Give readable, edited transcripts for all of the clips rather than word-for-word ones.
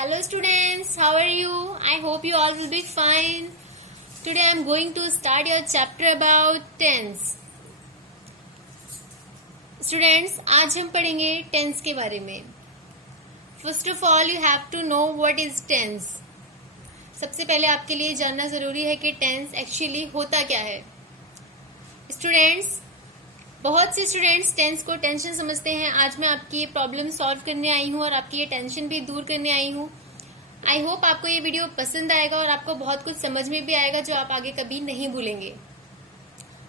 Hello students, how are you? I hope you all will be fine. Today I am going to start your chapter about tense. Students, आज हम पढ़ेंगे tense के बारे में. First of all, you have to know what is tense. सबसे पहले आपके लिए जानना जरूरी है कि tense actually होता क्या है. Students, बहुत से स्टूडेंट्स टेंस को टेंशन समझते हैं. आज मैं आपकी ये प्रॉब्लम सॉल्व करने आई हूँ और आपकी ये टेंशन भी दूर करने आई हूँ. आई होप आपको ये वीडियो पसंद आएगा और आपको बहुत कुछ समझ में भी आएगा जो आप आगे कभी नहीं भूलेंगे.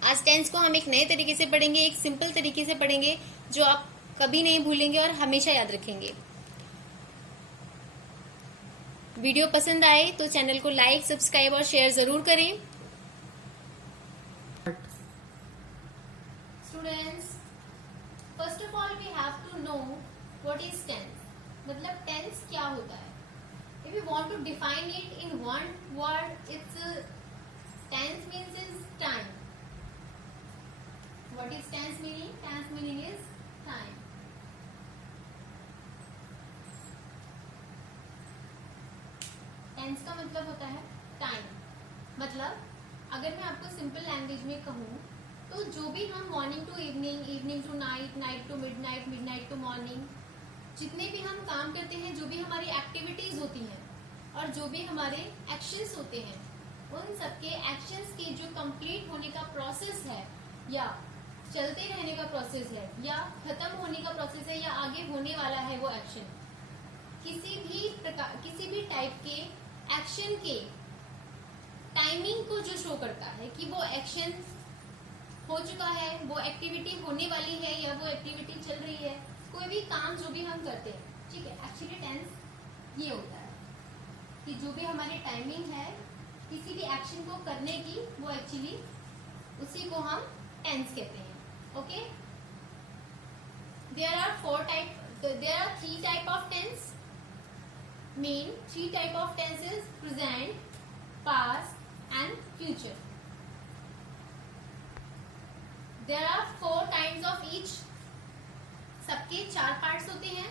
आज टेंस को हम एक नए तरीके से पढ़ेंगे, एक सिंपल तरीके से पढ़ेंगे जो आप कभी नहीं भूलेंगे और हमेशा याद रखेंगे. वीडियो पसंद आए तो चैनल को लाइक, सब्सक्राइब और शेयर जरूर करें. Students, first of all we have to know what is tense. मतलब tense क्या होता है? If you want to define it in one word, it's tense means is time. What is tense meaning? Tense meaning is time. Tense का मतलब होता है time. मतलब अगर मैं आपको सिंपल लैंग्वेज में कहूँ तो जो भी हम morning to evening, evening to night, night to midnight, midnight to morning, जितने भी हम काम करते हैं, जो भी हमारी एक्टिविटीज होती हैं और जो भी हमारे एक्शंस होते हैं, उन सबके एक्शंस के जो कंप्लीट होने का प्रोसेस है या चलते रहने का प्रोसेस है या खत्म होने का प्रोसेस है या आगे होने वाला है वो एक्शन, किसी भी टाइप के एक्शन के टाइमिंग को जो शो करता है कि वो एक्शन हो चुका है, वो एक्टिविटी होने वाली है या वो एक्टिविटी चल रही है, कोई भी काम जो भी हम करते हैं, ठीक है. एक्चुअली टेंस ये होता है कि जो भी हमारी टाइमिंग है किसी भी एक्शन को करने की, वो एक्चुअली उसी को हम टेंस कहते हैं. Okay, there are three type of tense. Main three type of tenses: present, past and future. There are 4 kinds of each. सबके 4 पार्ट्स होते हैं.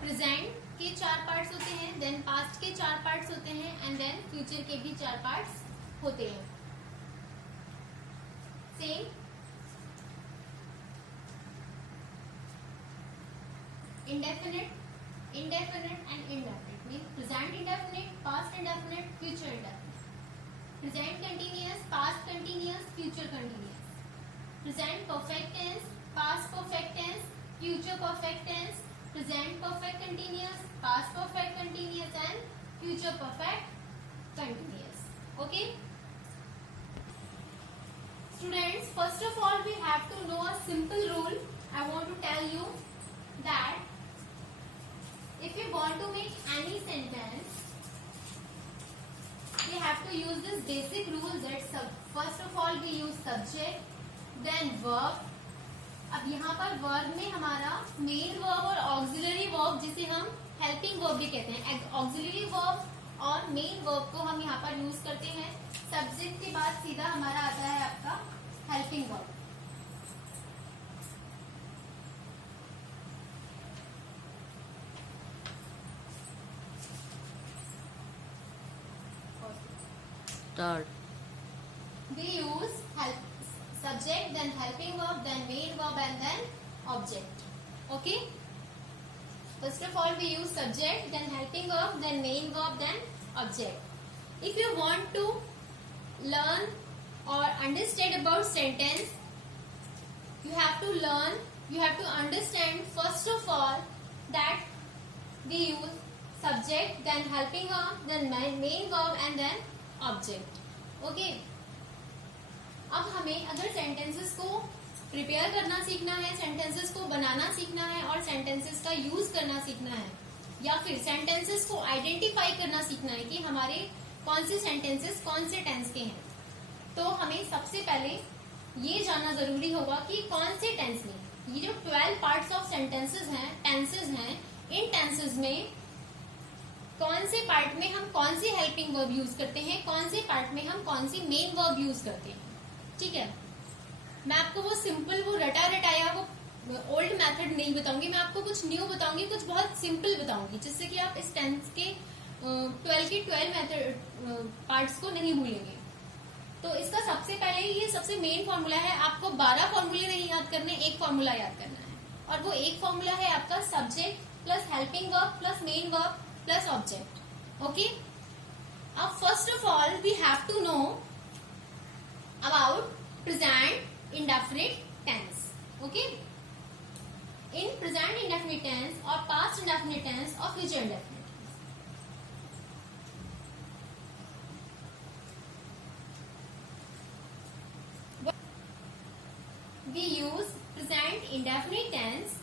प्रेजेंट के 4 पार्ट्स होते हैं, देन पास्ट के 4 पार्ट्स होते हैं एंड देन फ्यूचर के भी 4 पार्ट्स होते हैं. Same indefinite, indefinite and indefinite means present indefinite, past indefinite, future indefinite. Present continuous, past continuous, future continuous. Present perfect tense, past perfect tense, future perfect tense, present perfect continuous, past perfect continuous and future perfect continuous. Okay? Students, first of all we have to know a simple rule. I want to tell you that if you want to make any sentence, we have to use this basic rule that first of all we use subject, then verb. अब यहाँ पर verb में हमारा main verb और auxiliary verb, जिसे हम helping verb भी कहते हैं. ऑक्सिलरी वर्ब और मेन वर्ब को हम यहाँ पर यूज करते हैं. सब्जेक्ट के बाद सीधा हमारा आता है आपका helping verb. We use subject, then helping verb, then main verb and then object. Okay? First of all we use subject, then helping verb, then main verb, then object. If you want to learn or understand about sentence, you have to understand first of all that we use subject, then helping verb, then main verb and then object. Okay? अब हमें अगर sentences को prepare करना सीखना है, sentences को बनाना सीखना है और सेंटेंसेस का यूज करना सीखना है, या फिर सेंटेंसेस को आइडेंटिफाई करना सीखना है कि हमारे कौन से सेंटेंसेस कौन से टेंस के हैं, तो हमें सबसे पहले ये जानना जरूरी होगा कि कौन से टेंस में, ये जो 12 पार्ट्स ऑफ सेंटेंसेस हैं, टेंसेस हैं, इन टेंसेस में कौन से पार्ट में हम कौन सी हेल्पिंग वर्ब यूज करते हैं, कौन से पार्ट में हम कौन सी मेन वर्ब यूज करते हैं. ठीक है, मैं आपको वो सिंपल, वो रटा रटाया, वो ओल्ड मेथड नहीं बताऊंगी, मैं आपको कुछ न्यू बताऊंगी, कुछ बहुत सिंपल बताऊंगी, जिससे कि आप इस 10th के 12 के 12 मेथड पार्ट्स को नहीं भूलेंगे। तो इसका सबसे पहले ये सबसे मेन फॉर्मूला है, आपको 12 फॉर्मूले नहीं याद करने, एक फॉर्मूला याद करना है, और वो एक फॉर्मूला है आपका subject plus helping verb plus main verb plus object. Okay, अब first of all we have to know about present indefinite tense. Okay, in present indefinite tense or past indefinite tense or future indefinite tense. We use present indefinite tense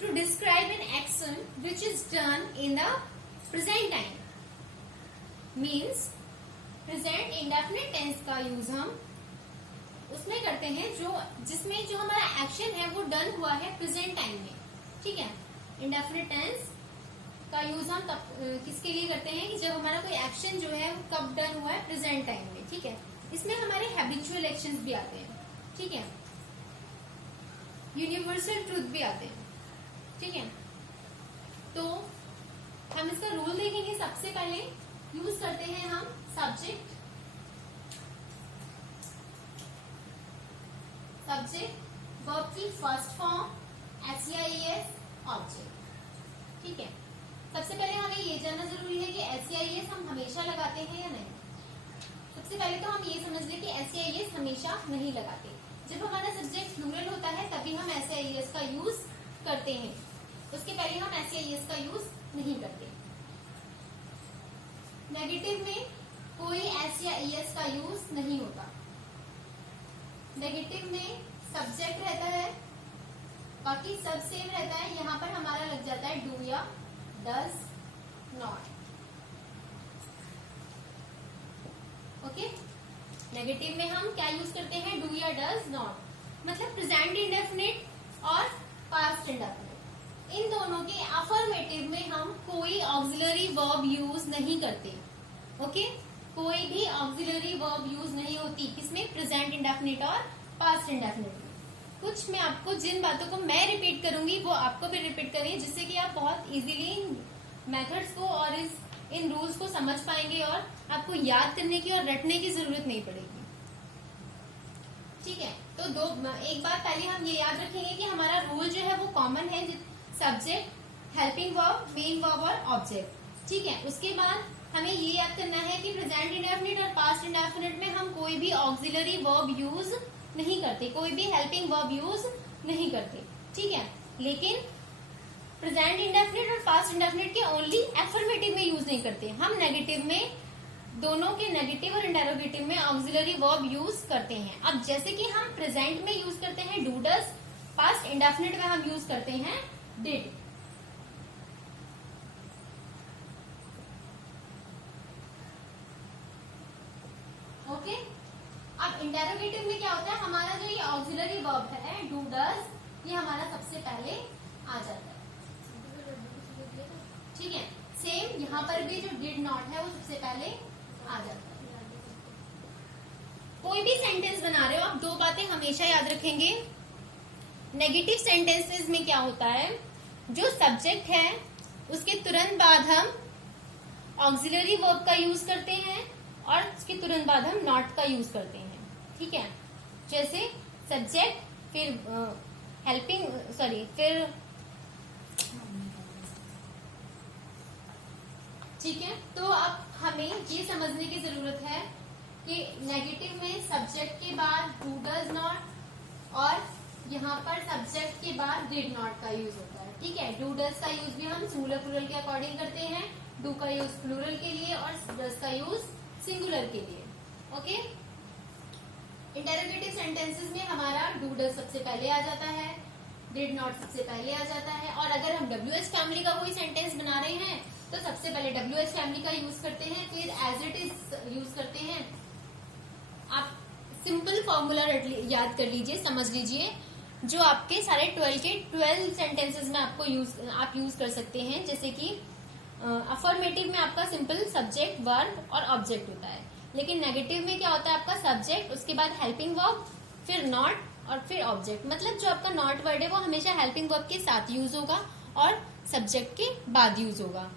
to describe an action which is done in the present time. Means present indefinite tense का use हम उसमें करते हैं जिसमें जो हमारा action है वो डन हुआ है प्रेजेंट टाइम में। ठीक है, इंडेफिनिट टेंस का यूज हम तब किसके लिए करते हैं कि जब हमारा कोई एक्शन जो है वो कब डन हुआ है, प्रेजेंट टाइम में। ठीक है, इसमें हमारे हैबिचुअल एक्शंस भी आते हैं। ठीक है, यूनिवर्सल ट्रूथ भी आते हैं। ठीक है, तो हम इसका रूल देखेंगे। सबसे पहले यूज करते हैं हम सब्जेक्ट वर्ब की फर्स्ट फॉर्म SEIS ऑब्जेक्ट। ठीक है, सबसे पहले हमें ये जानना जरूरी है कि SEIS हम हमेशा लगाते हैं या नहीं। सबसे पहले तो हम ये समझ लें कि SEIS हमेशा नहीं लगाते। जब हमारा सब्जेक्ट प्लूरल होता है तभी हम SEIS का यूज करते हैं, उसके पहले हम SEIS का यूज नहीं करते। नेगेटिव में कोई SEIS का यूज नहीं होता। नेगेटिव में सब्जेक्ट रहता है, बाकी सब सेम रहता है। यहाँ पर हमारा लग जाता है डू या डज नॉट। ओके, नेगेटिव में हम क्या यूज करते हैं, डू या डज नॉट। मतलब प्रेजेंट इंडेफिनिट और पास्ट इंडेफिनिट, इन दोनों के अफर्मेटिव में हम कोई ऑक्सिलरी वर्ब यूज नहीं करते। ओके, कोई भी ऑक्सिलरी वर्ब यूज नहीं होती किसमें, प्रेजेंट इंडेफिनिट और पास्ट इंडेफिनिट में। कुछ मैं आपको जिन बातों को मैं रिपीट करूंगी वो आपको भी रिपीट करिए, जिससे कि आप बहुत इजीली इन मेथड्स को और इन रूल्स को समझ पाएंगे और आपको याद करने की और रटने की जरूरत नहीं पड़ेगी। ठीक है, तो एक बार पहले हम ये याद रखेंगे कि हमारा रूल जो है वो कॉमन है, subject, helping verb, main verb और ऑब्जेक्ट। ठीक है, उसके बाद हमें ये याद करना है कि प्रेजेंट इंडेफिनिट और पास्ट इंडेफिनिट में हम कोई भी ऑक्सिलरी वर्ब यूज नहीं करते, कोई भी हेल्पिंग वर्ब यूज नहीं करते। ठीक है, लेकिन प्रेजेंट इंडेफिनिट और पास्ट इंडेफिनिट के ओनली एफर्मेटिव में यूज नहीं करते। हम नेगेटिव में, दोनों के नेगेटिव और इंटेरोगेटिव में ऑक्सिलरी वर्ब यूज करते हैं। अब जैसे कि हम प्रेजेंट में यूज करते हैं डू डज, पास्ट इंडेफिनिट में हम यूज करते हैं डिड। ओके, अब इंटेरोगेटिव में क्या होता है, हमारा जो ये ऑक्सिलरी वर्ब है डू डज, ये हमारा सबसे पहले आ जाता है। ठीक है, सेम यहाँ पर भी जो डिड नॉट है वो सबसे पहले आ जाता है। कोई भी सेंटेंस बना रहे हो आप, दो बातें हमेशा याद रखेंगे। नेगेटिव सेंटेंसेस में क्या होता है, जो सब्जेक्ट है उसके तुरंत बाद हम ऑक्सिलरी वर्ब का यूज करते हैं और उसके तुरंत बाद हम नॉट का यूज करते हैं। ठीक है, जैसे सब्जेक्ट फिर फिर ठीक है, तो अब हमें ये समझने की जरूरत है कि नेगेटिव में सब्जेक्ट के बाद डू डज नॉट और यहाँ पर सब्जेक्ट के बाद डिड नॉट का यूज होता है। ठीक है, डू डज का यूज भी हम सिंगुलर प्लूरल के अकॉर्डिंग करते हैं, डू का यूज प्लूरल के लिए और डज का यूज सिंगुलर के लिए। ओके, इंटेरोगेटिव सेंटेंसेस में हमारा डू डज सबसे पहले आ जाता है, डिड नॉट सबसे पहले आ जाता है। और अगर हम WH फैमिली का कोई सेंटेंस बना रहे हैं तो सबसे पहले WH फैमिली का यूज करते हैं, फिर एज इट इज यूज करते हैं। आप सिंपल फॉर्मूला याद कर लीजिए, समझ लीजिए, जो आपके सारे 12 के 12 सेंटेंसेस में आप यूज कर सकते हैं। जैसे कि अफर्मेटिव में आपका सिंपल सब्जेक्ट, वर्ब और ऑब्जेक्ट होता है, लेकिन नेगेटिव में क्या होता है, आपका सब्जेक्ट, उसके बाद हेल्पिंग वर्ब, फिर नॉट और फिर ऑब्जेक्ट। मतलब जो आपका नॉट वर्ड है वो हमेशा हेल्पिंग वर्ब के साथ यूज होगा और सब्जेक्ट के बाद यूज होगा।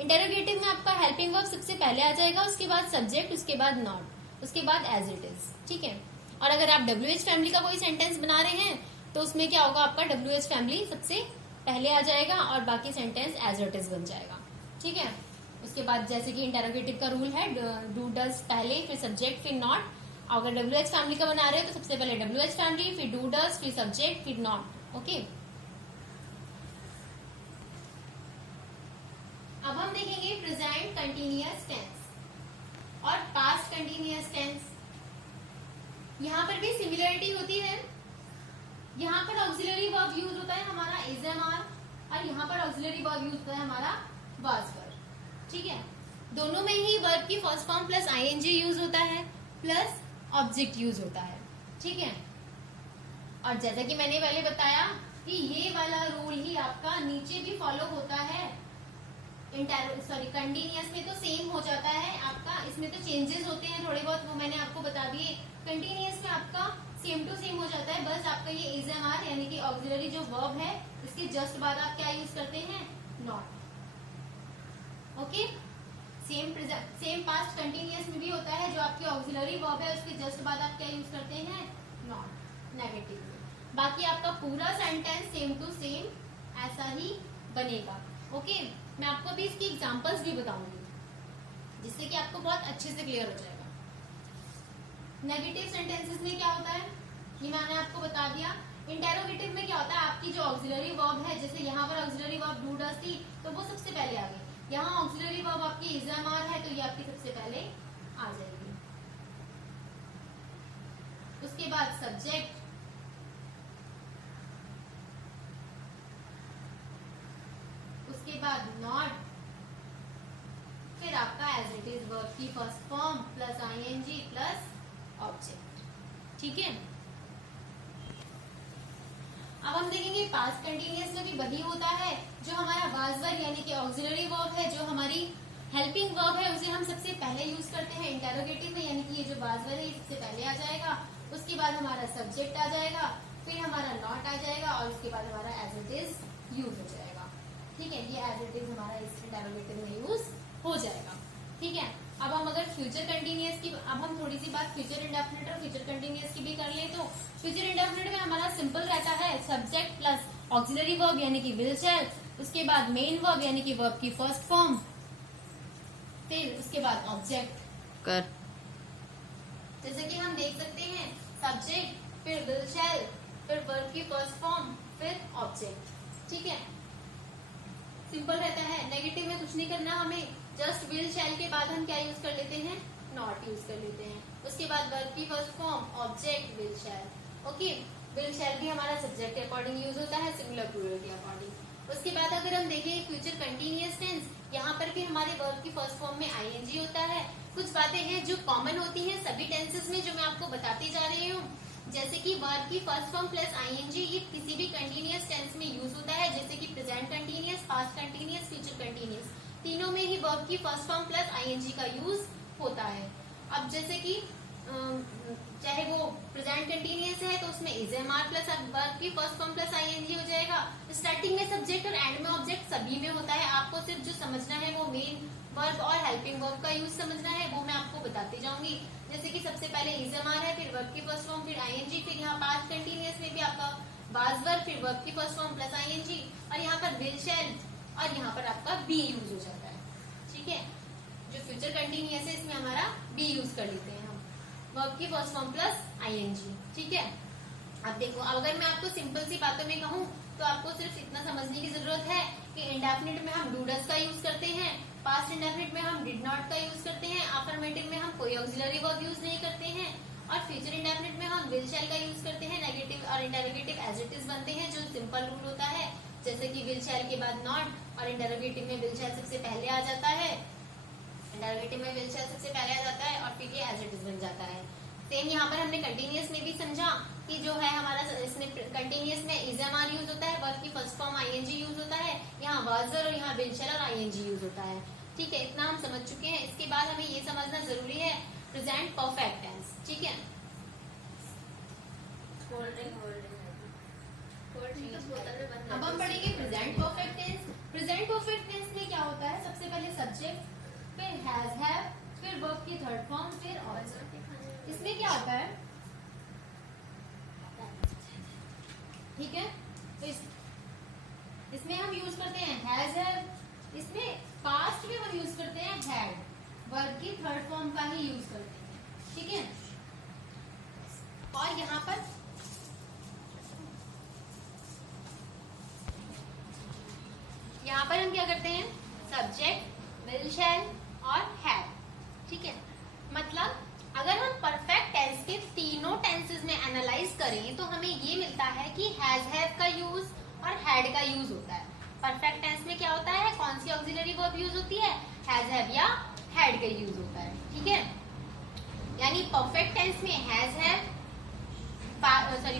इंटेरोगेटिव में आपका हेल्पिंग वर्ब सबसे पहले आ जाएगा, उसके बाद सब्जेक्ट, उसके बाद नॉट, उसके बाद एज इट इज। ठीक है। और अगर आप WH फैमिली का कोई सेंटेंस बना रहे हैं तो उसमें क्या होगा, आपका WH फैमिली सबसे पहले आ जाएगा और बाकी सेंटेंस एज इट इज बन जाएगा। ठीक है। उसके बाद जैसे कि इंटेरोगेटिव का रूल है, डू डज पहले, फिर सब्जेक्ट, फिर नॉट। अगर WH फैमिली का बना रहे हो तो सबसे पहले WH फैमिली, फिर डू डज, फिर सब्जेक्ट, फिर नॉट। ओके। अब हम देखेंगे प्रेजेंट कंटिन्यूअस टेंस और पास्ट कंटिन्यूअस टेंस। यहां पर भी सिमिलरिटी होती है। यहाँ पर ऑक्सिलरी वर्ब यूज होता है हमारा इज एम आर, और यहाँ पर ऑक्सिलरी वर्ब यूज होता है हमारा वाज वर्ब। ठीक है। दोनों में ही वर्ब की first form plus ING use होता है, प्लस ऑब्जेक्ट यूज होता है। ठीक है। और जैसा कि मैंने पहले बताया कि ये वाला रूल ही आपका नीचे भी फॉलो होता है। कंटिन्यूअस में तो सेम हो जाता है आपका, इसमें तो चेंजेस होते हैं थोड़े बहुत, वो मैंने आपको बता दिए। कंटिन्यूअस में आपका सेम टू सेम हो जाता है, बस आपका ये इज एम आर यानी कि ऑक्सिलरी जो वर्ब है इसके जस्ट बाद आप क्या यूज करते हैं, not. Okay. Same past continuous में भी होता है, जो आपकी ऑक्सिलरी वर्ब है उसके जस्ट बाद आप क्या यूज करते हैं, नॉट, नेगेटिव में। बाकी आपका पूरा सेंटेंस सेम टू सेम ऐसा ही बनेगा। ओके। मैं आपको अभी इसकी एग्जांपल्स भी बताऊंगी जिससे कि आपको बहुत अच्छे से क्लियर हो जाएगा। नेगेटिव सेंटेंसेस में क्या होता है ये मैंने आपको बता दिया। इंटेरोगेटिव में क्या होता है, आपकी जो ऑक्सिलरी वर्ब है, जैसे यहाँ पर ऑक्सिलरी वर्ब डू डज थी तो वो सबसे पहले आ गई। यहाँ ऑक्सिलरी वर्ब आपकी इज एम आर है तो ये आपकी सबसे पहले आ जाएगी। उसके बाद सब्जेक्ट, उसके बाद नॉट, फिर आपका एज इट इज वर्ब की first form plus ING plus object. ठीक है। अब हम देखेंगे पास्ट कंटिन्यूअस में भी वही होता है। जो हमारा वाज वर्ब यानी कि ऑक्सिलरी वर्ब है, जो हमारी हेल्पिंग वर्ब है, उसे हम सबसे पहले यूज करते हैं इंटेरोगेटिव में, यानी कि ये जो वाज वर्ब है सबसे पहले आ जाएगा। उसके बाद हमारा सब्जेक्ट आ जाएगा, फिर हमारा नॉट आ जाएगा और उसके बाद हमारा एज इट इज यूज हो जाएगा। ठीक है। ये एज इट इज हमारा इस इंटेरोगेटिव में यूज हो जाएगा। ठीक है। अब हम अगर फ्यूचर कंटिन्यूअस की, अब हम थोड़ी सी बात फ्यूचर इंडेफिनिट और फ्यूचर कंटिन्यूअस की भी कर ले तो फ्यूचर इंडेफिनिट में हमारा सिंपल रहता है, सब्जेक्ट प्लस ऑक्सिलरी वर्ब यानी कि विल शैल, उसके बाद मेन वर्ब यानी कि वर्ब की फर्स्ट फॉर्म, फिर उसके बाद ऑब्जेक्ट कर। जैसे कि हम देख सकते हैं सब्जेक्ट, फिर विल शैल, फिर वर्ब की फर्स्ट फॉर्म, फिर ऑब्जेक्ट। ठीक है। सिंपल रहता है। नेगेटिव में कुछ नहीं करना हमें, जस्ट विल शैल के बाद हम क्या यूज कर लेते हैं, नॉट यूज कर लेते हैं। उसके बाद वर्ब की first form, object, will shell. Okay. Will शैल भी हमारा सब्जेक्ट के अकॉर्डिंग यूज होता है, सिंगुलर प्लूरल के अकॉर्डिंग। उसके बाद अगर हम देखें फ्यूचर कंटिन्यूअस टेंस, यहाँ पर भी हमारे वर्ब की फर्स्ट फॉर्म में आईएनजी होता है। कुछ बातें हैं जो कॉमन होती हैं सभी टेंसेस में, जो मैं आपको बताती जा रही हूँ। जैसे कि वर्ब की फर्स्ट फॉर्म प्लस आईएनजी ये किसी भी कंटिन्यूअस टेंस में यूज होता है, जैसे कि present continuous, past continuous, future continuous, तीनों में ही वर्ब की फर्स्ट फॉर्म प्लस आईएनजी का यूज होता है। अब जैसे कि चाहे वो प्रेजेंट कंटिन्यूअस है तो उसमें is am are plus verb की फर्स्ट फॉर्म प्लस आईएनजी हो जाएगा। स्टार्टिंग में सब्जेक्ट और एंड में ऑब्जेक्ट सभी में होता है। आपको सिर्फ जो समझना है वो मेन वर्ब और हेल्पिंग वर्ब का यूज समझना है, वो मैं आपको बताती जाऊंगी। जैसे कि सबसे पहले इज एम आर है, फिर वर्ब की फर्स्ट फॉर्म, फिर आईएनजी, फिर यहाँ पास्ट कंटिन्यूअस में भी आपका वाज वर्ब, फिर वर्ब की फर्स्ट फॉर्म प्लस आईएनजी, और यहाँ पर विल शैल, और यहाँ पर आपका बी यूज हो जाता है। ठीक है। जो फ्यूचर कंटिन्यूअस है इसमें हमारा बी यूज कर लेते हैं हम, वर्ब की फर्स्ट फॉर्म प्लस आईएनजी। ठीक है। अब देखो, अगर मैं आपको सिंपल सी बातों में कहूँ तो आपको सिर्फ इतना समझने की जरूरत है कि इंडेफिनिट में हम डू डज का यूज करते हैं, पास्ट इंडेफिनिट में हम डिड नॉट का यूज करते हैं, अफर्मेटिव में हम कोई ऑक्सिलरी वर्ब यूज नहीं करते हैं, और फ्यूचर इंडेफिनिट में हम विल शैल का यूज करते हैं। नेगेटिव और इंटेरोगेटिव एज इट इज बनते हैं, जो सिंपल रूल होता है। जैसे कि विल शैल के बाद नॉट, और इंटेरोगेटिव में विल शैल सबसे पहले आ जाता है, इंटेरोगेटिव में विल शैल सबसे पहले आ जाता है, और फिर ये एज इट इज बन जाता है। सेम यहाँ पर हमने कंटिन्यूअस में भी समझा कि जो है हमारा इसमें कंटिन्यूअस में इज एम आर यूज होता है, वर्ब की फर्स्ट फॉर्म आईएनजी यूज होता है, यहाँ वाज और यहाँ विल शैल और आईएनजी यूज होता है। ठीक है। इतना हम समझ चुके हैं। इसके बाद हमें ये समझना जरूरी है प्रेजेंट परफेक्ट टेंस। ठीक है। अब हम पढ़ेंगे present perfect tense. Present perfect tense में क्या होता है, सबसे पहले सब्जेक्ट, फिर हैज हैव, फिर वर्ब की थर्ड फॉर्म, फिर ऑब्जेक्ट। इसमें क्या होता है, ठीक है, तो इसमें हम यूज करते हैं हैज हैव, इसमें पास्ट में हम यूज करते हैं हैड, वर्ब की थर्ड फॉर्म का ही यूज करते हैं, ठीक है। और यहाँ पर हम क्या करते हैं, सब्जेक्ट, विल, शैल और हैव, ठीक है। मतलब अगर हम परफेक्ट टेंस के तीनों टेंसेस में एनालाइज करें तो हमें ये मिलता है कि हैज हैव का यूज और हैड का यूज होता है। परफेक्ट टेंस में क्या होता है, कौन सी ऑक्सिलरी वर्ब यूज होती है, हैज हैव या हैड का यूज होता है, ठीक है। यानी परफेक्ट टेंस में हैज हैव,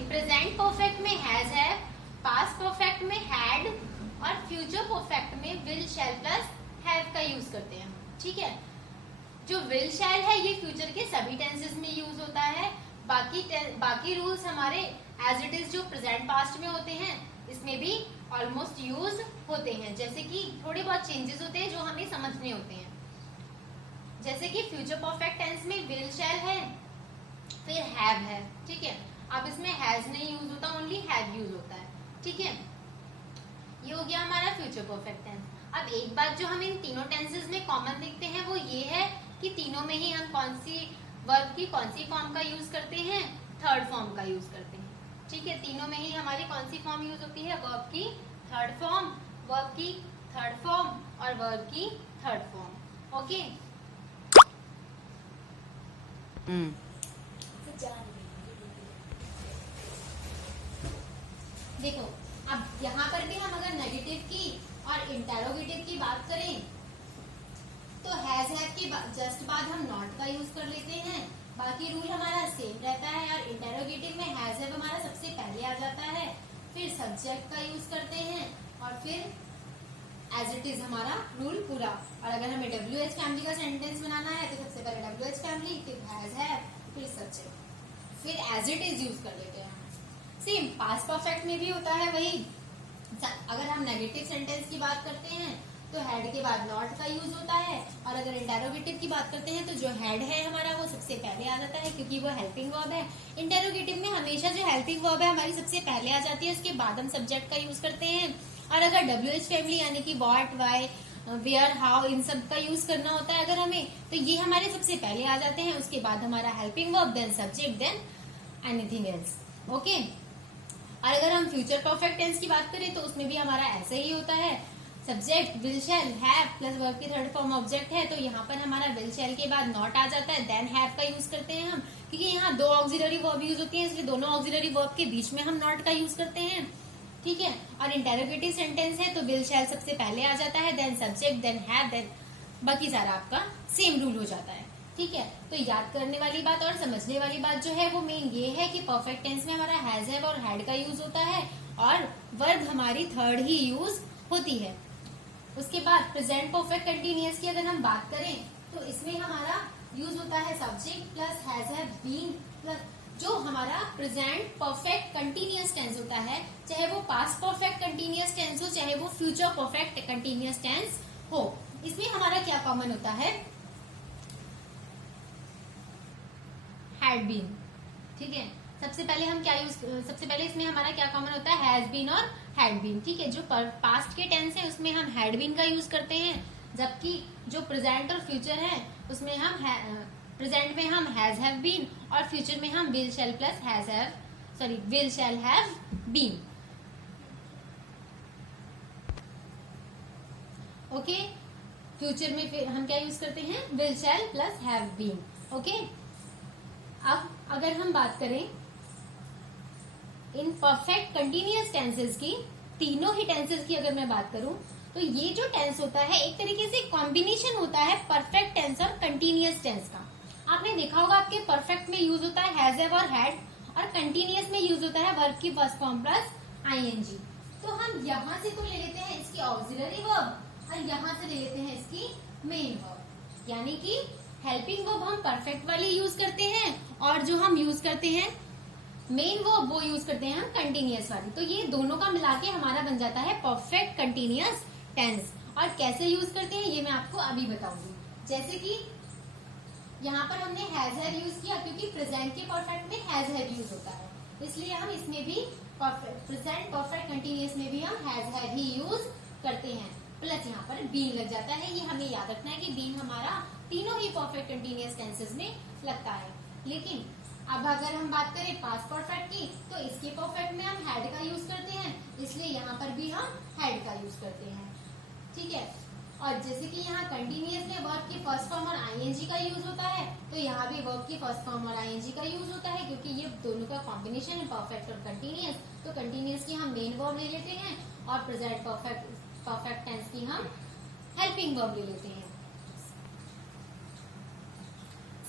प्रेजेंट परफेक्ट में हैज हैव, पास्ट परफेक्ट में हैड और फ्यूचर परफेक्ट में विल, शैल प्लस हैव का यूज करते हैं, ठीक है। जो विल, शैल है ये फ्यूचर के सभी टेंसेस में यूज होता है। बाकी रूल्स हमारे एज इट इज जो प्रेजेंट पास्ट में होते हैं इसमें भी ऑलमोस्ट यूज होते हैं, जैसे कि थोड़े बहुत चेंजेस होते हैं जो हमें समझने होते हैं। जैसे कि फ्यूचर परफेक्ट टेंस में विल, शैल है, फिर हैव है, ठीक है। अब इसमें हैज नहीं यूज होता, ओनली हैव यूज होता है, ठीक है। ये हो गया हमारा फ्यूचर परफेक्ट टेंस। अब एक बात जो हम इन तीनों टेंसेस में कॉमन देखते हैं वो ये है कि तीनों में ही हम कौन सी वर्ब की कौन सी फॉर्म का यूज करते हैं, थर्ड फॉर्म का यूज करते हैं, ठीक है। तीनों में ही हमारी कौन सी फॉर्म यूज होती है, वर्ब की थर्ड फॉर्म, वर्ब की थर्ड फॉर्म और वर्ब की थर्ड फॉर्म, ओके। देखो अब यहाँ पर भी हम अगर नेगेटिव की और इंटेरोगेटिव की बात करें तो हैज हैव के जस्ट बाद हम नॉट का यूज कर लेते हैं, बाकी रूल हमारा सेम रहता है। और इंटेरोगेटिव में हैज हैव हमारा सबसे पहले आ जाता है, फिर सब्जेक्ट का यूज करते हैं और फिर एज इट इज हमारा रूल पूरा। और अगर हमें WH फैमिली का सेंटेंस बनाना है तो सबसे पहले WH फैमिली, फिर हैज हैव, फिर सब्जेक्ट, फिर एज इट इज यूज कर लेते हैं। सेम पास्ट परफेक्ट में भी होता है वही। अगर हम नेगेटिव सेंटेंस की बात करते हैं तो हैड के बाद नॉट का यूज होता है, और अगर इंटेरोगेटिव की बात करते हैं तो जो हैड है हमारा वो सबसे पहले आ जाता है क्योंकि वो हेल्पिंग वर्ब है। इंटेरोगेटिव में हमेशा जो हेल्पिंग वर्ब है हमारी सबसे पहले आ जाती है, उसके बाद हम सब्जेक्ट का यूज करते हैं। और अगर WH फैमिली यानी कि व्हाट, व्हाई, वेयर, हाउ, इन सब का यूज करना होता है अगर हमें, तो ये हमारे सबसे पहले आ जाते हैं, उसके बाद हमारा helping verb, then subject, then anything else, okay. और अगर हम फ्यूचर परफेक्ट टेंस की बात करें तो उसमें भी हमारा ऐसे ही होता है, subject, will, shall, have plus verb की थर्ड फॉर्म ऑब्जेक्ट है, तो यहाँ पर हमारा विल, शैल के बाद नॉट आ जाता है, देन हैव का यूज करते हैं हम, क्योंकि यहाँ दो ऑक्सिलरी वर्ब यूज होती है इसलिए दोनों ऑक्सिलरी वर्ब के बीच में हम नॉट का यूज करते हैं, ठीक है। और इंटेरोगेटिव सेंटेंस है तो विल, शैल सबसे पहले आ जाता है, then subject, then have, then बाकी सारा आपका सेम रूल हो जाता है, ठीक है। तो याद करने वाली बात और समझने वाली बात जो है वो मेन ये है कि परफेक्ट टेंस में हमारा हैज हैव और हैड का यूज होता है और वर्ब हमारी थर्ड ही यूज होती है। उसके बाद प्रेजेंट परफेक्ट कंटिन्यूअस की अगर हम बात करें तो इसमें हमारा यूज होता है subject plus has have been plus जो हमारा प्रेजेंट परफेक्ट कंटिन्यूअस टेंस होता है, चाहे वो पास्ट परफेक्ट कंटिन्यूअस टेंस हो चाहे वो फ्यूचर परफेक्ट कंटिन्यूअस टेंस हो, इसमें हमारा क्या कॉमन होता है, हैड बीन, ठीक है। सबसे पहले इसमें हमारा क्या कॉमन होता है, हैज बीन और हैड बीन, ठीक है। जो पास्ट के टेंस है उसमें हम हैड बीन का यूज करते हैं, जबकि जो प्रेजेंट और फ्यूचर है उसमें हम प्रेजेंट में हम हैज हैव बीन और फ्यूचर में हम will, shall plus will, shall have been, okay. Future में फिर हम क्या यूज करते हैं, will, shall plus have been, okay. अब अगर हम बात करें इन परफेक्ट कंटिन्यूअस टेंसेस की, तीनों ही टेंसेस की अगर मैं बात करूं तो ये जो टेंस होता है एक तरीके से कॉम्बिनेशन होता है परफेक्ट टेंस और कंटिन्यूअस टेंस का। आपने देखा होगा आपके परफेक्ट में यूज होता है हैज हैव और हैड और कंटिन्यूअस में यूज होता है वर्ब की फर्स्ट फॉर्म प्लस ING। तो हम यहाँ से तो ले लेते हैं इसकी ऑक्सिलरी वर्ब और यहाँ से ले लेते हैं इसकी मेन वर्ब, यानी कि हेल्पिंग वर्ब हम परफेक्ट वाली यूज करते हैं और जो हम यूज करते हैं मेन वर्ब वो यूज करते हैं हम कंटिन्यूअस वाली। तो ये दोनों का मिला के हमारा बन जाता है परफेक्ट कंटिन्यूअस टेंस। और कैसे यूज करते हैं ये मैं आपको अभी बताऊंगी। जैसे कि यहाँ पर हमने हैज हैव यूज किया, क्योंकि प्रेजेंट के परफेक्ट में हैज हैव यूज होता है, इसलिए हम इसमें भी प्रेजेंट परफेक्ट कंटिन्यूअस में भी हम हैज हैव ही यूज करते हैं। प्लस यहाँ पर बीन लग जाता है। ये हमें याद रखना है कि बीन हमारा तीनों ही परफेक्ट कंटिन्यूअस टेंसेस में लगता है। लेकिन अब अगर हम बात करें पास्ट परफेक्ट की, तो इसके परफेक्ट में हम हैड का यूज करते हैं, इसलिए यहाँ पर भी हम हैड का यूज करते हैं। ठीक है। और जैसे कि यहाँ कंटिन्यूअस में वर्ब की फर्स्ट फॉर्म और आईएनजी का यूज होता है, तो यहाँ भी वर्ब की फर्स्ट फॉर्म और आईएनजी का यूज होता है, क्योंकि ये दोनों का कॉम्बिनेशन है परफेक्ट और कंटिन्यूअस। तो कंटिन्यूअस की हम मेन वर्ब ले लेते हैं और प्रेजेंट परफेक्ट टेंस की हम हेल्पिंग वर्ब ले लेते हैं।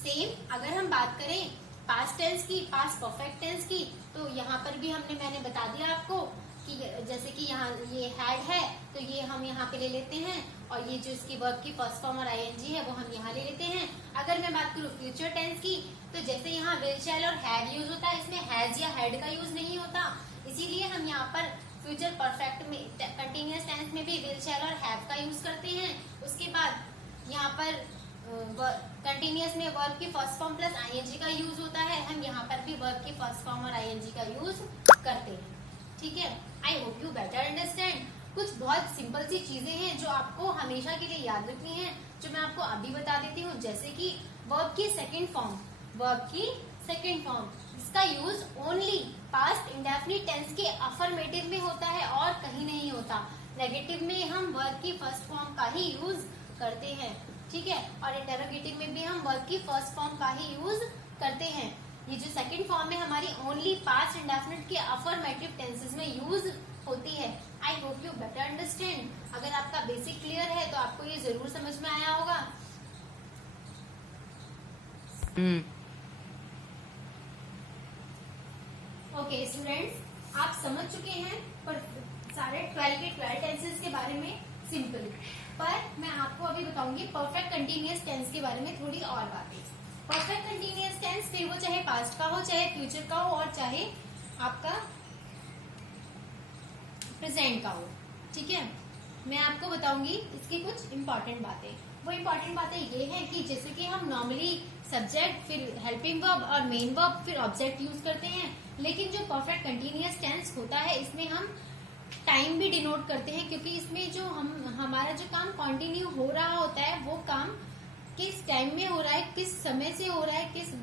सेम अगर हम बात करें पास्ट टेंस की, पास्ट परफेक्ट टेंस की, तो यहाँ पर भी मैंने बता दिया आपको कि जैसे कि यहाँ ये हैड है, तो ये हम यहाँ पे ले लेते हैं, और ये जो इसकी वर्ब की फर्स्ट फॉर्म और आईएनजी है वो हम यहाँ ले लेते हैं। अगर मैं बात करूँ फ्यूचर टेंस की, तो जैसे यहाँ विल शैल और हैड यूज होता है, इसमें हैज या हैड का यूज नहीं होता, इसीलिए हम यहाँ पर फ्यूचर परफेक्ट में कंटिन्यूअस टेंस में भी विल शैल और हैव का यूज करते हैं। उसके बाद यहाँ पर कंटिन्यूअस में वर्ब की फर्स्ट फॉर्म प्लस आईएनजी का यूज होता है, हम यहाँ पर भी वर्ब की फर्स्ट फॉर्म और आईएनजी का यूज करते हैं। ठीक है। I hope you better understand. कुछ बहुत सिंपल सी चीजें हैं जो आपको हमेशा के लिए याद रखनी है, जो मैं आपको अभी बता देती हूँ। जैसे कि वर्ब की सेकंड फॉर्म, इसका use only past indefinite tense के अफर्मेटिव में होता है और कहीं नहीं होता। नेगेटिव में हम वर्ब की फर्स्ट फॉर्म का ही यूज करते हैं। ठीक है। और इंटरोगेटिव में भी हम वर्ब की फर्स्ट फॉर्म का ही यूज करते हैं। ये जो सेकंड फॉर्म है हमारी ओनली पास्ट इंडेफिनिट के अफर्मेटिव टेंसेस में यूज होती है। I hope you better understand. अगर आपका बेसिक क्लियर है तो आपको ये जरूर समझ में आया होगा। ओके स्टूडेंट्स, आप समझ चुके हैं पर सारे 12 के 12 टेंसेस के बारे में सिंपल। पर मैं आपको अभी बताऊंगी परफेक्ट कंटिन्यूअस टेंस के बारे में थोड़ी और बातें। परफेक्ट कंटिन्यूअस टेंस फिर वो चाहे पास्ट का हो, चाहे फ्यूचर का हो, और चाहे आपका प्रेजेंट का हो। ठीक है। मैं आपको बताऊंगी इसकी कुछ इंपॉर्टेंट बातें। वो इंपॉर्टेंट बातें ये हैं कि जैसे कि हम नॉर्मली सब्जेक्ट, फिर हेल्पिंग वर्ब और मेन वर्ब, फिर ऑब्जेक्ट यूज करते हैं, लेकिन जो परफेक्ट कंटिन्यूअस टेंस होता है इसमें हम टाइम भी डिनोट करते हैं, क्योंकि इसमें जो हमारा जो काम कंटिन्यू हो रहा होता है वो काम किस टाइम में हो रहा है, किस समय से हो रहा है, किस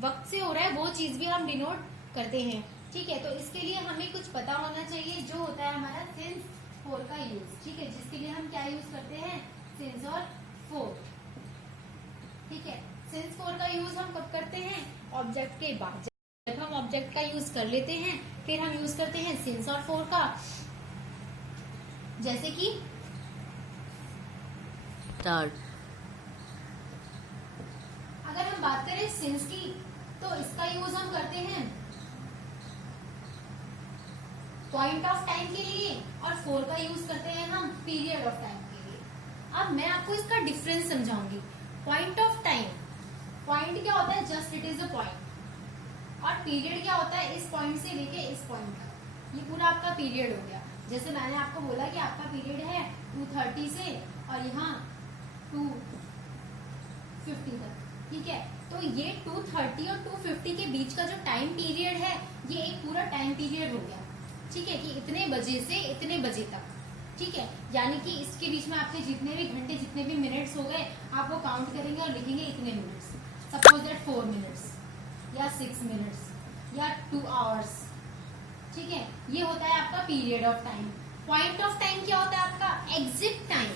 वक्त से हो रहा है, वो चीज भी हम डिनोट करते हैं। ठीक है। तो इसके लिए हमें कुछ पता होना चाहिए, जो होता है हमारा सिंस फोर का यूज। ठीक है। जिसके लिए हम क्या यूज करते हैं, सिंस और फोर। ठीक है। सिंस फोर का यूज हम कब करते हैं, ऑब्जेक्ट के बाद। जब हम ऑब्जेक्ट का यूज कर लेते हैं फिर हम यूज करते हैं सिंस और फोर का। जैसे कि अगर हम बात करें सिंस की, तो इसका यूज हम करते हैं पॉइंट ऑफ टाइम के लिए, और फोर का यूज करते हैं हम पीरियड ऑफ टाइम के लिए। अब मैं आपको इसका डिफरेंस समझाऊंगी। पॉइंट ऑफ टाइम, पॉइंट क्या होता है, just it is a point, और पीरियड क्या होता है, इस पॉइंट से लेके इस पॉइंट तक, ये पूरा आपका पीरियड हो गया। जैसे मैंने आपको बोला कि आपका पीरियड है 2:30 से और यहाँ 2:50 तक। ठीक है। तो ये 2:30 और 2:50 के बीच का जो टाइम पीरियड है, ये एक पूरा टाइम पीरियड हो गया। ठीक है, कि इतने बजे से इतने बजे तक। ठीक है। यानी कि इसके बीच में आपके जितने भी घंटे, जितने भी मिनट्स हो गए, आप वो काउंट करेंगे और लिखेंगे इतने मिनट्स। सपोज दैट 4 मिनट्स या 6 मिनट्स या 2 आवर्स। ठीक है। ये होता है आपका period of time. Point of time क्या होता है आपका, एग्जिट टाइम,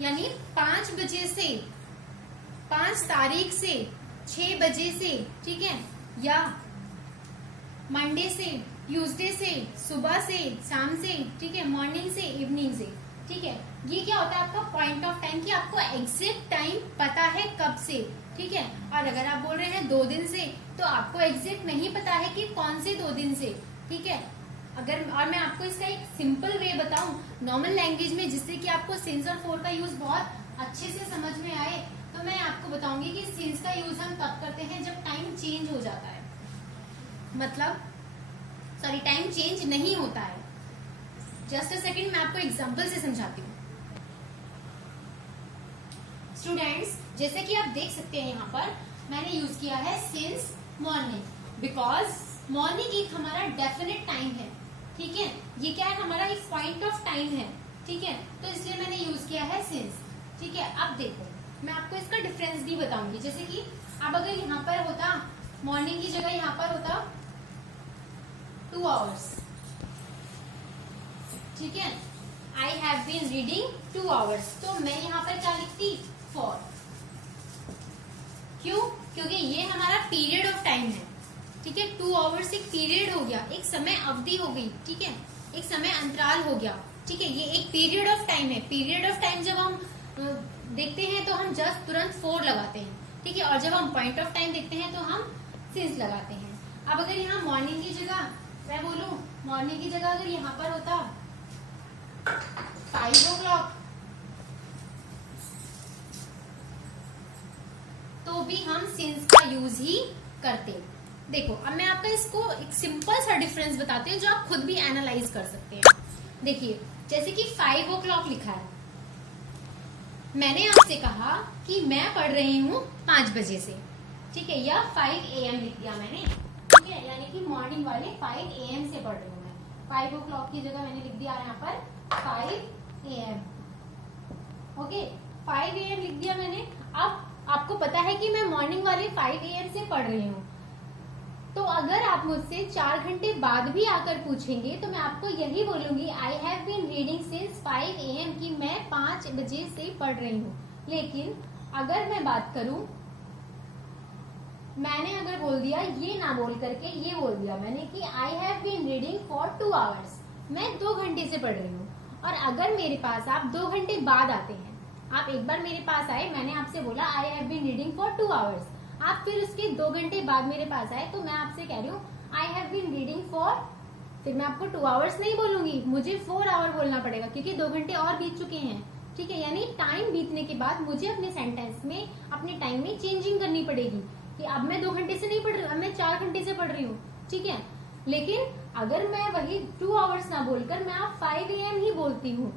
यानी 5 बजे से, 5 तारीख से 6 बजे से। ठीक है। या मंडे से, ट्यूसडे से, सुबह से, शाम से। ठीक है। मॉर्निंग से, इवनिंग से। ठीक है। ये क्या होता है आपका पॉइंट ऑफ टाइम, कि आपको एग्जैक्ट टाइम पता है कब से। ठीक है। और अगर आप बोल रहे हैं 2 दिन से, तो आपको एग्जैक्ट नहीं पता है कि कौन से 2 दिन से। ठीक है। अगर और मैं आपको इसका एक सिंपल वे बताऊं नॉर्मल लैंग्वेज में, जिससे कि आपको सिंस और फोर का यूज बहुत अच्छे से समझ में आए, तो मैं आपको बताऊंगी कि सिंस का यूज हम तब करते हैं जब टाइम चेंज हो जाता है। मतलब सॉरी टाइम चेंज नहीं होता है। जस्ट अ सेकेंड, मैं आपको एग्जाम्पल से समझाती हूँ। स्टूडेंट्स, जैसे कि आप देख सकते हैं यहाँ पर मैंने यूज किया है सिंस मॉर्निंग, बिकॉज मॉर्निंग एक हमारा डेफिनेट टाइम है, ठीक है, ये क्या है हमारा एक पॉइंट ऑफ टाइम है, ठीक है, तो इसलिए मैंने यूज किया है सिंस, ठीक है। अब देखो मैं आपको इसका डिफरेंस भी बताऊंगी, जैसे कि अब अगर यहाँ पर होता मॉर्निंग की जगह यहाँ पर होता 2 आवर्स, ठीक है, I have been reading 2 hours, तो मैं यहाँ पर क्या लिखती 4, क्यों, क्योंकि ये हमारा पीरियड ऑफ टाइम है, ठीक है, 2 आवर्स एक पीरियड हो गया, एक समय अवधि हो गई, ठीक है, एक समय अंतराल हो गया, ठीक है, ये एक पीरियड ऑफ टाइम है। पीरियड ऑफ टाइम जब हम देखते हैं तो हम जस्ट तुरंत 4 लगाते हैं, ठीक है, और जब हम पॉइंट ऑफ टाइम देखते हैं तो हम सिंस लगाते हैं। अब अगर यहाँ मॉर्निंग की जगह मैं बोलूं, मॉर्निंग की जगह अगर यहाँ पर होता 5 o'clock, तो भी हम सिंस का यूज ही करते। देखो अब मैं आपका इसको एक सिंपल सा डिफरेंस बताती हूँ जो आप खुद भी एनालाइज कर सकते हैं। देखिए जैसे कि 5 o'clock लिखा है, मैंने आपसे कहा कि मैं पढ़ रही हूँ 5 बजे से, ठीक है, या 5 AM लिख दिया मैंने, ठीक है, यानी कि मॉर्निंग वाले 5 AM से पढ़ रही हूँ मैं। 5 o'clock की जगह मैंने लिख दिया यहाँ पर 5 AM, ओके, 5 AM लिख दिया मैंने। अब आपको पता है कि मैं मॉर्निंग वाले 5 AM से पढ़ रही हूँ, तो अगर आप मुझसे 4 घंटे बाद भी आकर पूछेंगे तो मैं आपको यही बोलूंगी I have been reading since 5 AM, कि मैं 5 बजे से पढ़ रही हूँ। लेकिन अगर मैं बात करूं, मैंने अगर बोल दिया ये ना बोल करके ये बोल दिया मैंने कि I have been reading for 2 hours, मैं 2 घंटे से पढ़ रही हूँ, और अगर मेरे पास आप 2 घंटे बाद आते हैं, आप एक बार मेरे पास आए, मैंने आपसे बोला I have been reading for 2 hours, आप फिर उसके 2 घंटे बाद मेरे पास आए, तो मैं आपसे कह रही हूँ I have been reading for, फिर मैं आपको 2 आवर्स नहीं बोलूंगी, मुझे 4 आवर बोलना पड़ेगा, क्योंकि 2 घंटे और बीत चुके हैं, ठीक है, यानी टाइम बीतने के बाद मुझे अपने सेंटेंस में अपने टाइम में चेंजिंग करनी पड़ेगी कि अब मैं 2 घंटे से नहीं पढ़ रही हूँ, अब मैं 4 घंटे से पढ़ रही हूँ, ठीक है। लेकिन अगर मैं वही 2 आवर्स ना बोलकर मैं आप 5 AM ही बोलती हूँ,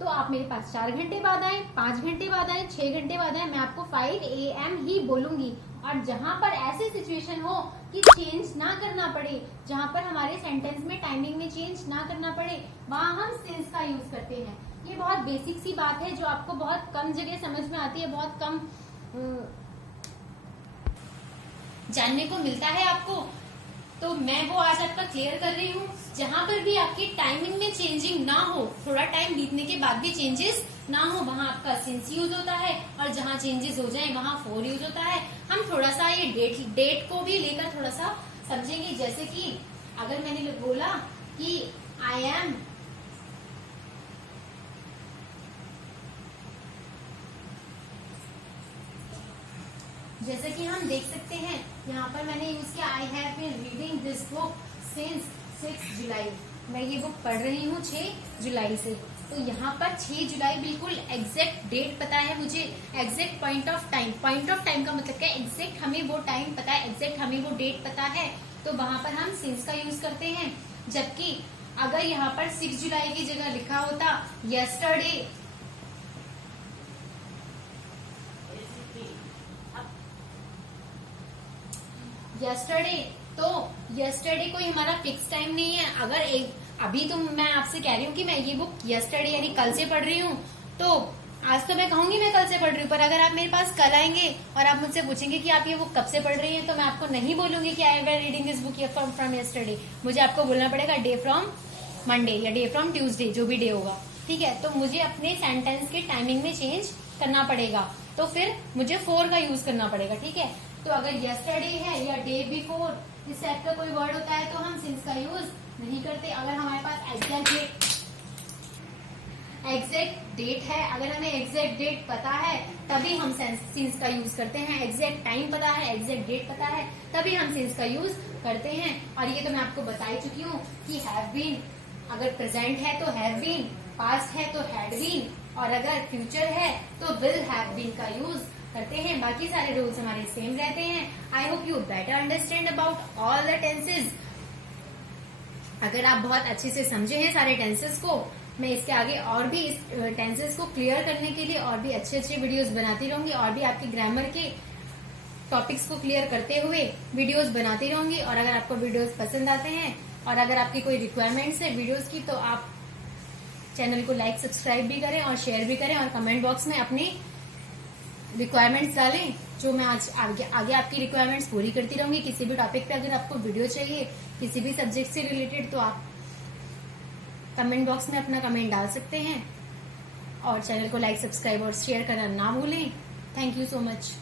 तो आप मेरे पास 4 घंटे बाद आए, 5 घंटे बाद आए, 6 घंटे बाद आए, मैं आपको 5 AM ही बोलूंगी। और जहां पर ऐसी सिचुएशन हो कि चेंज ना करना पड़े, जहां पर हमारे सेंटेंस में टाइमिंग में चेंज ना करना पड़े, वहां हम सिंस का यूज करते हैं। ये बहुत बेसिक सी बात है जो आपको बहुत कम जगह समझ में आती है, बहुत कम जानने को मिलता है आपको, तो मैं वो आज आपका क्लियर कर रही हूँ। जहां पर भी आपकी टाइमिंग में चेंजिंग ना हो, थोड़ा टाइम बीतने के बाद भी चेंजेस ना हो, वहां आपका सिंस यूज होता है, और जहां चेंजेस हो जाए वहां 4 यूज होता है। हम थोड़ा सा ये डेट को भी लेकर थोड़ा सा समझेंगे, जैसे कि अगर मैंने बोला कि आई एम जैसे कि हम देख सकते हैं यहाँ पर मैंने यूज किया I have been reading this book since 6 July, मैं ये बुक पढ़ रही हूँ 6 जुलाई से, तो यहाँ पर 6 जुलाई बिल्कुल एग्जैक्ट डेट पता है मुझे, exact point of time, point of time का मतलब क्या है, एग्जैक्ट हमें वो टाइम पता है, एग्जैक्ट हमें वो डेट पता है, तो वहां पर हम सिंस का यूज करते हैं। जबकि अगर यहाँ पर 6 जुलाई की जगह लिखा होता यस्टरडे, यस्टरडे, तो यस्टरडे कोई हमारा फिक्स टाइम नहीं है। अगर अभी तो मैं आपसे कह रही हूँ कि मैं ये बुक यस्टरडे यानी कल से पढ़ रही हूँ, तो आज तो मैं कहूंगी मैं कल से पढ़ रही हूँ, पर अगर आप मेरे पास कल आएंगे और आप मुझसे पूछेंगे कि आप ये बुक कब से पढ़ रही हैं, तो मैं आपको नहीं बोलूंगी कि I am reading this book from yesterday, मुझे आपको बोलना पड़ेगा डे फ्रॉम मंडे या डे फ्रॉम ट्यूसडे, जो भी डे होगा, ठीक है। तो मुझे अपने सेंटेंस के टाइमिंग में चेंज करना पड़ेगा, तो फिर मुझे 4 का यूज करना पड़ेगा, ठीक है। तो अगर यस्टरडे है या डे बिफोर इस टाइप का कोई वर्ड होता है तो हम सिंस का यूज नहीं करते। अगर हमारे पास एग्जैक्ट डेट है, अगर हमें एग्जैक्ट डेट पता है तभी हम सिंस का यूज करते हैं, एग्जैक्ट टाइम पता है, एग्जैक्ट डेट पता है, तभी हम सिंस का यूज करते हैं। और ये तो मैं आपको बता ही चुकी हूँ कि हैव बीन, अगर प्रेजेंट है तो हैव बीन, पास्ट है तो हैड बीन, और अगर फ्यूचर है तो विल हैव बीन का यूज करते हैं, बाकी सारे रूल्स हमारे सेम रहते हैं। I hope you better understand about all the tenses. अगर आप बहुत अच्छे से समझे हैं सारे टेंसेस को, मैं इसके आगे और भी इस टेंसेस को क्लियर करने के लिए और भी अच्छे अच्छे वीडियोस बनाती रहूंगी, और भी आपकी ग्रामर के टॉपिक्स को क्लियर करते हुए वीडियोस बनाती रहूंगी। और अगर आपको वीडियोस पसंद आते हैं और अगर आपकी कोई रिक्वायरमेंट्स है वीडियोस की, तो आप चैनल को लाइक सब्सक्राइब भी करें और शेयर भी करें, और कमेंट बॉक्स में अपनी रिक्वायरमेंट्स डालें, जो मैं आज आगे आपकी रिक्वायरमेंट्स पूरी करती रहूंगी। किसी भी टॉपिक पे अगर आपको वीडियो चाहिए किसी भी सब्जेक्ट से रिलेटेड, तो आप कमेंट बॉक्स में अपना कमेंट डाल सकते हैं, और चैनल को लाइक सब्सक्राइब और शेयर करना ना भूलें। Thank you so much.